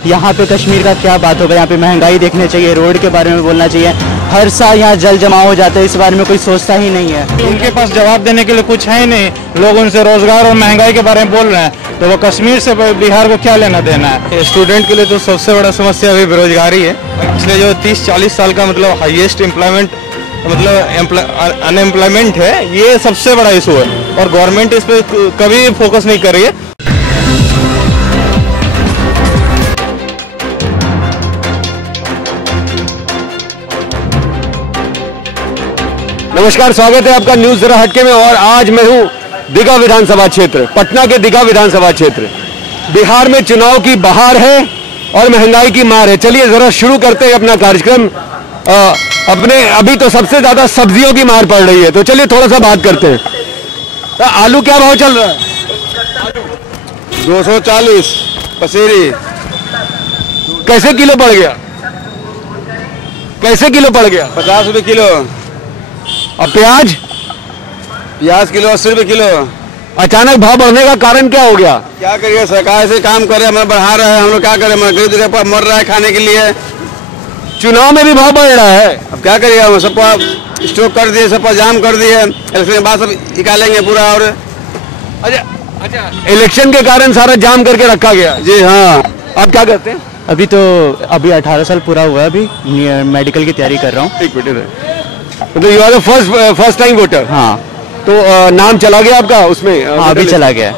यहाँ पे कश्मीर का क्या बात होगा, यहाँ पे महंगाई देखने चाहिए, रोड के बारे में बोलना चाहिए। हर साल यहाँ जल जमाव हो जाता है, इस बारे में कोई सोचता ही नहीं है। उनके पास जवाब देने के लिए कुछ है ही नहीं। लोग उनसे रोजगार और महंगाई के बारे में बोल रहे हैं, तो वो कश्मीर से बिहार को क्या लेना देना है। स्टूडेंट के लिए तो सबसे बड़ा समस्या अभी बेरोजगारी है। पिछले जो 30-40 साल का मतलब हाईएस्ट एम्प्लॉयमेंट मतलब अनएम्प्लॉयमेंट है, ये सबसे बड़ा इशू है और गवर्नमेंट इस पर कभी फोकस नहीं कर रही है। नमस्कार, स्वागत है आपका न्यूज जरा हटके में। और आज मैं हूं दीघा विधानसभा क्षेत्र, पटना के दीघा विधानसभा क्षेत्र। बिहार में चुनाव की बहार है और महंगाई की मार है। चलिए जरा शुरू करते हैं अपना कार्यक्रम। अपने अभी तो सबसे ज्यादा सब्जियों की मार पड़ रही है, तो चलिए थोड़ा सा बात करते हैं। आलू क्या भाव चल रहा है? 240 पसेरी। कैसे किलो पड़ गया? कैसे किलो पड़ गया? 50 रुपये किलो। और प्याज? प्याज किलो 80 रुपये किलो। अचानक भाव बढ़ने का कारण क्या हो गया? क्या करिए, सरकार से काम करे, हमें बढ़ा रहे हैं, हम लोग क्या करें, गरीब मर रहा है खाने के लिए। चुनाव में भी भाव बढ़ रहा है, अब क्या करिएगा, हम सबको स्टॉक कर दिए, सबको जाम कर दिए। इलेक्शन के बाद सब निकालेंगे पूरा। और अच्छा, इलेक्शन के कारण सारा जाम करके रखा गया। जी हाँ। आप क्या करते हैं? अभी 18 साल पूरा हुआ है, अभी मेडिकल की तैयारी कर रहा हूँ। एक मिनट, मतलब you are the first time voter? हाँ। तो नाम चला गया आपका उसमें? हाँ, अभी चला गया।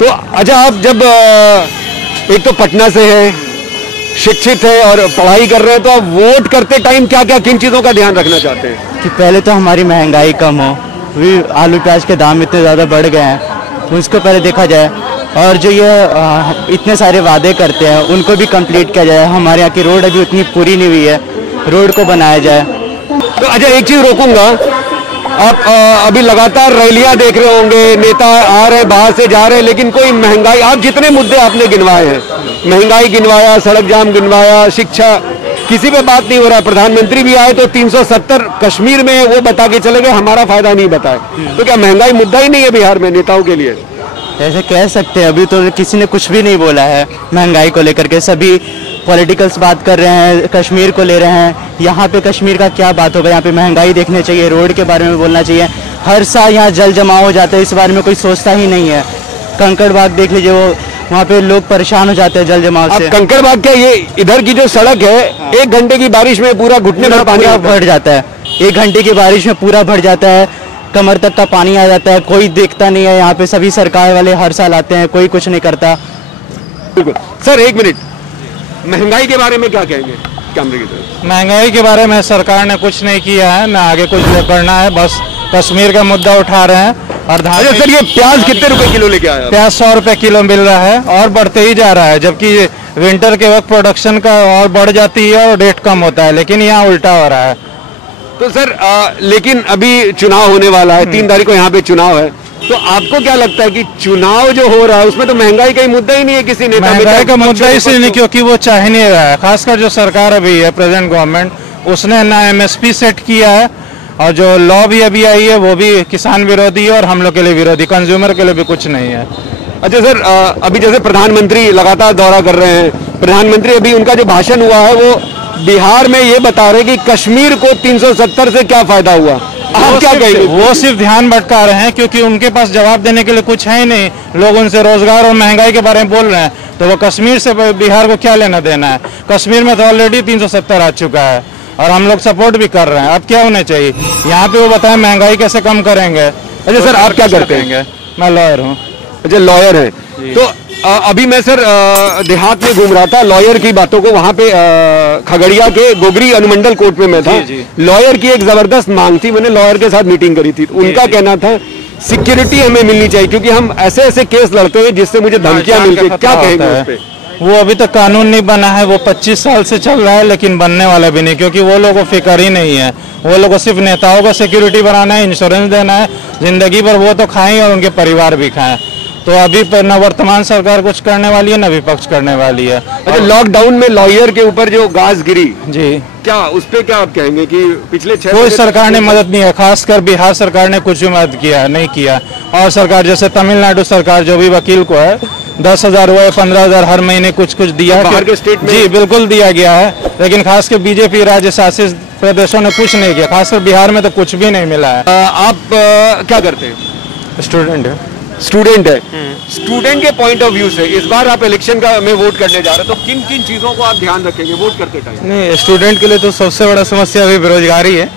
तो अच्छा, आप जब एक तो पटना से है, शिक्षित है और पढ़ाई कर रहे हैं, तो आप वोट करते टाइम क्या क्या किन चीज़ों का ध्यान रखना चाहते हैं? कि पहले तो हमारी महंगाई कम हो, अभी आलू प्याज के दाम इतने ज़्यादा बढ़ गए हैं, उसको पहले देखा जाए। और जो ये इतने सारे वादे करते हैं उनको भी कंप्लीट किया जाए। हमारे यहाँ की रोड अभी उतनी पूरी नहीं हुई है, रोड को बनाया जाए। तो अच्छा, एक चीज़ रोकूंगा, आप अभी लगातार रैलियां देख रहे होंगे, नेता आ रहे बाहर से जा रहे हैं, लेकिन कोई महंगाई, आप जितने मुद्दे आपने गिनवाए हैं, महंगाई गिनवाया, सड़क जाम गिनवाया, शिक्षा, किसी पे बात नहीं हो रहा है। प्रधानमंत्री भी आए तो 370 कश्मीर में वो बता के चले गए, हमारा फायदा नहीं बताए। तो क्या महंगाई मुद्दा ही नहीं है बिहार में नेताओं के लिए? ऐसे कह सकते हैं, अभी तो किसी ने कुछ भी नहीं बोला है महंगाई को लेकर के। सभी पॉलिटिकल्स बात कर रहे हैं, कश्मीर को ले रहे हैं। यहाँ पे कश्मीर का क्या बात होगा, यहाँ पे महंगाई देखने चाहिए, रोड के बारे में बोलना चाहिए। हर साल यहाँ जल जमाव हो जाता है, इस बारे में कोई सोचता ही नहीं है। कंकड़बाग देख लीजिए, वो वहाँ पे लोग परेशान हो जाते हैं जल जमाव से। कंकड़बाग क्या, ये इधर की जो सड़क है, 1 घंटे की बारिश में पूरा घुटने भर पानी भर जाता है। 1 घंटे की बारिश में पूरा भर जाता है, कमर तक का पानी आ जाता है। कोई देखता नहीं है यहाँ पे, सभी सरकार वाले हर साल आते हैं, कोई कुछ नहीं करता। बिल्कुल सर, 1 मिनट, महंगाई के बारे में क्या कहेंगे कैमरे की तरफ? महंगाई के बारे में सरकार ने कुछ नहीं किया है, ना आगे कुछ करना है, बस कश्मीर का मुद्दा उठा रहे हैं। और अच्छा सर, ये प्याज कितने रुपए किलो लेके आया? प्याज 100 रुपये किलो मिल रहा है और बढ़ते ही जा रहा है, जबकि विंटर के वक्त प्रोडक्शन का और बढ़ जाती है और रेट कम होता है, लेकिन यहाँ उल्टा हो रहा है। तो सर लेकिन अभी चुनाव होने वाला है, 3 तारीख को यहाँ पे चुनाव है, तो आपको क्या लगता है कि चुनाव जो हो रहा है उसमें तो महंगाई का ही मुद्दा ही नहीं है किसी नेता? महंगाई का मुद्दा इसलिए नहीं क्योंकि वो चाह नहीं रहा है। खासकर जो सरकार अभी है, प्रेजेंट गवर्नमेंट, उसने ना MSP सेट किया है, और जो लॉ भी अभी आई है वो भी किसान विरोधी है और हम लोग के लिए विरोधी, कंज्यूमर के लिए भी कुछ नहीं है। अच्छा सर, अभी जैसे प्रधानमंत्री लगातार दौरा कर रहे हैं, प्रधानमंत्री अभी उनका जो भाषण हुआ है वो बिहार में ये बता रहे कि कश्मीर को 370 से क्या फायदा हुआ, आप क्या कहेंगे? वो सिर्फ ध्यान भटका रहे हैं क्योंकि उनके पास जवाब देने के लिए कुछ है ही नहीं। लोग उनसे रोजगार और महंगाई के बारे में बोल रहे हैं, तो वो कश्मीर से बिहार को क्या लेना देना है। कश्मीर में तो ऑलरेडी 370 आ चुका है और हम लोग सपोर्ट भी कर रहे हैं। अब क्या होना चाहिए यहाँ पे, वो बताएं महंगाई कैसे कम करेंगे। अच्छा सर, आप क्या करते हैं? मैं लॉयर हूँ। अच्छा, लॉयर है। तो अभी मैं सर देहात में घूम रहा था, लॉयर की बातों को, वहाँ पे खगड़िया के गोगरी अनुमंडल कोर्ट में मैं था। लॉयर की एक जबरदस्त मांग थी, मैंने लॉयर के साथ मीटिंग करी थी। उनका कहना था सिक्योरिटी हमें मिलनी चाहिए, क्योंकि हम ऐसे ऐसे केस लड़ते हैं जिससे मुझे धमकियां मिलती है। क्या कहेंगे उस पे? वो अभी तक कानून नहीं बना है, वो 25 साल से चल रहा है, लेकिन बनने वाला भी नहीं, क्योंकि वो लोगों को फिक्र ही नहीं है। वो लोगों को सिर्फ नेताओं को सिक्योरिटी बनाना है, इंश्योरेंस देना है, जिंदगी भर वो तो खाएं और उनके परिवार भी खाएं। तो अभी न वर्तमान सरकार कुछ करने वाली है, न विपक्ष करने वाली है। अच्छा, लॉकडाउन में लॉयर के ऊपर जो गाज गिरी जी, क्या उस पे क्या आप कहेंगे कि पिछले 6 कोई सरकार ने मदद नहीं है, खासकर बिहार सरकार ने कुछ भी मदद किया नहीं किया। और सरकार जैसे तमिलनाडु सरकार जो भी वकील को है, 10,000 हुआ है, 15,000 हर महीने कुछ कुछ दिया है। बाहर के स्टेट में जी बिल्कुल दिया गया है, लेकिन खासकर बीजेपी राज्य शासित प्रदेशों ने कुछ नहीं किया, खासकर बिहार में तो कुछ भी नहीं मिला है। आप क्या करते हैं? स्टूडेंट है। स्टूडेंट है। स्टूडेंट के पॉइंट ऑफ व्यू से इस बार आप इलेक्शन का में वोट करने जा रहे हैं, तो किन किन चीजों को आप ध्यान रखेंगे वोट करते टाइम? नहीं, स्टूडेंट के लिए तो सबसे बड़ा समस्या अभी बेरोजगारी है।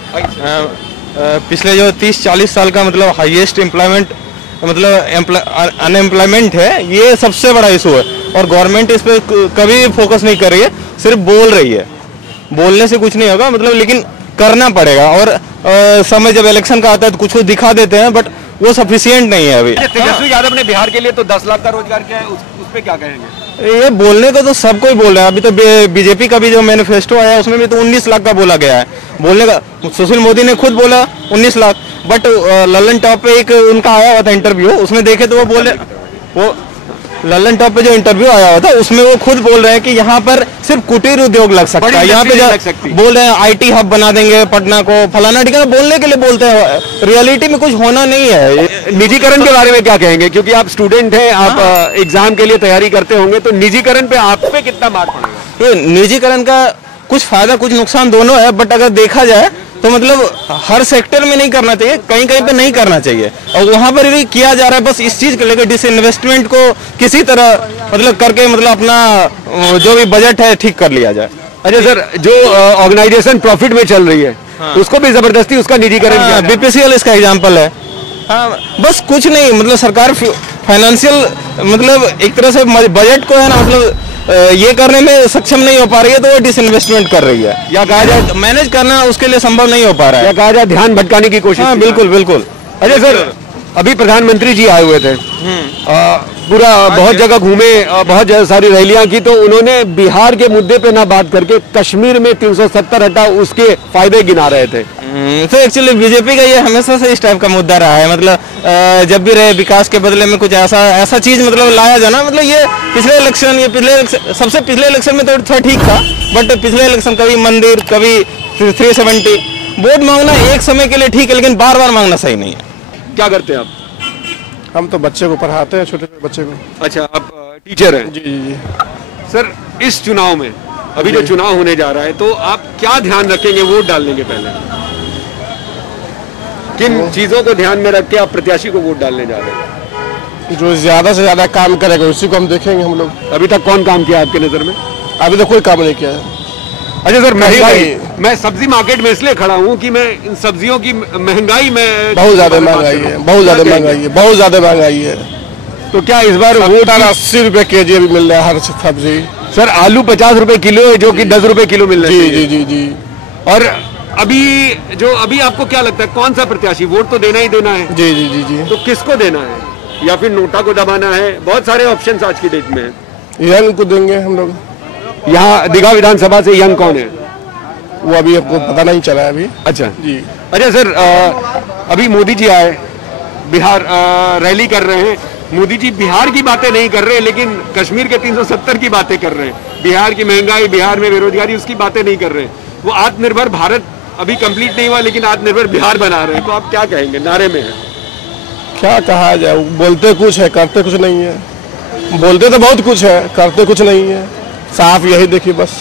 पिछले जो 30-40 साल का मतलब हाईएस्ट एम्प्लॉयमेंट मतलब अनएम्प्लॉयमेंट है, ये सबसे बड़ा इशू है और गवर्नमेंट इस पर कभी फोकस नहीं कर रही है, सिर्फ बोल रही है। बोलने से कुछ नहीं होगा मतलब, लेकिन करना पड़ेगा। और समय जब इलेक्शन का आता है तो कुछ दिखा देते हैं, बट वो सफिशिएंट नहीं है अभी। तेजस्वी यादव ने बिहार के लिए तो 10 लाख का रोजगार किया है, उस पे क्या कहेंगे? ये बोलने को तो सब कोई बोल रहा है। अभी तो बीजेपी का भी जो मैनिफेस्टो आया है उसमें भी तो 19 लाख का बोला गया है। बोलने का सुशील मोदी ने खुद बोला 19 लाख, बट लल्लन टॉप पे एक उनका आया हुआ था इंटरव्यू, उसमें देखे तो वो बोले, वो लल्लन टॉप पे जो इंटरव्यू आया हुआ था उसमें वो खुद बोल रहे हैं कि यहाँ पर सिर्फ कुटीर उद्योग लग सकता है। यहाँ पे बोल रहे हैं IT हब बना देंगे पटना को, फलाना ठिकाना, बोलने के लिए बोलते हैं, रियलिटी में कुछ होना नहीं है। निजीकरण के बारे में क्या कहेंगे? क्योंकि आप स्टूडेंट हैं, आप एग्जाम के लिए तैयारी करते होंगे, तो निजीकरण पे आप पे कितना मार पड़ेगा? ये निजीकरण का कुछ फायदा कुछ नुकसान दोनों है, बट अगर देखा जाए तो मतलब हर सेक्टर में नहीं करना चाहिए, कहीं कहीं पे नहीं करना चाहिए, और वहां पर भी किया जा रहा है। बस इस चीज को लेकर डिसइन्वेस्टमेंट को किसी तरह मतलब करके मतलब अपना जो भी बजट है ठीक कर लिया जाए। अच्छा सर, जो ऑर्गेनाइजेशन प्रॉफिट में चल रही है उसको भी जबरदस्ती उसका निजीकरण किया। BPCL इसका एग्जाम्पल है। हाँ, बस कुछ नहीं मतलब सरकार फाइनेंशियल मतलब एक तरह से बजट को है ना मतलब ये करने में सक्षम नहीं हो पा रही है, तो वो डिसइन्वेस्टमेंट कर रही है, या कहा जाए मैनेज करना उसके लिए संभव नहीं हो पा रहा है, या कहा जाए ध्यान भटकाने की कोशिश। हाँ बिल्कुल बिल्कुल। अच्छा सर, अभी प्रधानमंत्री जी आए हुए थे, पूरा बहुत जगह घूमे, बहुत सारी रैलियां की, तो उन्होंने बिहार के मुद्दे पे ना बात करके कश्मीर में 370 हटा उसके फायदे गिना रहे थे। तो एक्चुअली बीजेपी का ये हमेशा से इस टाइप का मुद्दा रहा है, मतलब जब भी रहे विकास के बदले में कुछ ऐसा चीज मतलब लाया जाना, मतलब ये पिछले इलेक्शन सबसे पिछले इलेक्शन में तो थोड़ा ठीक था, बट पिछले इलेक्शन कभी मंदिर कभी 370 वोट मांगना एक समय के लिए ठीक है, लेकिन बार बार मांगना सही नहीं है। क्या करते हैं आप? हम तो बच्चे को पढ़ाते हैं, छोटे बच्चे को। अच्छा, आप टीचर हैं? जी जी जी। सर, इस चुनाव में अभी जो चुनाव होने जा रहा है, तो आप क्या ध्यान रखेंगे वोट डालने के पहले? किन चीजों को ध्यान में रख के आप प्रत्याशी को वोट डालने जा रहे हैं? जो ज्यादा से ज्यादा काम करेगा उसी को हम देखेंगे हम लोग। अभी तक कौन काम किया आपके नजर में? अभी तो कोई काम नहीं किया है। अच्छा सर, मैं सब्जी मार्केट में इसलिए खड़ा हूँ कि मैं इन सब्जियों की महंगाई में बहुत ज्यादा महंगाई है, बहुत ज्यादा महंगाई है, बहुत ज्यादा महंगाई है। तो क्या इस बार 80 रुपए केजी अभी मिल रहा है हर सब्जी। सर, आलू 50 रुपए किलो है, जो कि 10 रुपए किलो मिल रहा है। जी जी जी। और अभी आपको क्या लगता है कौन सा प्रत्याशी? वोट तो देना ही देना है। जी जी जी जी। तो किसको देना है, या फिर नोटा को दबाना है? बहुत सारे ऑप्शंस आज की डेट में है। यंग को देंगे हम लोग। यहाँ दीघा विधानसभा से यंग कौन है? वो अभी आपको पता नहीं चला है अभी। अच्छा जी। अच्छा सर, अभी मोदी जी आए बिहार, रैली कर रहे हैं। मोदी जी बिहार की बातें नहीं कर रहे, लेकिन कश्मीर के 370 की बातें कर रहे हैं। बिहार की महंगाई, बिहार में बेरोजगारी, उसकी बातें नहीं कर रहे। वो आत्मनिर्भर भारत अभी कंप्लीट नहीं हुआ, लेकिन आत्मनिर्भर बिहार बना रहे हैं। तो आप क्या कहेंगे? नारे में है, क्या कहा जाए, बोलते कुछ है करते कुछ नहीं है। बोलते तो बहुत कुछ है, करते कुछ नहीं है। साफ यही देखिए बस।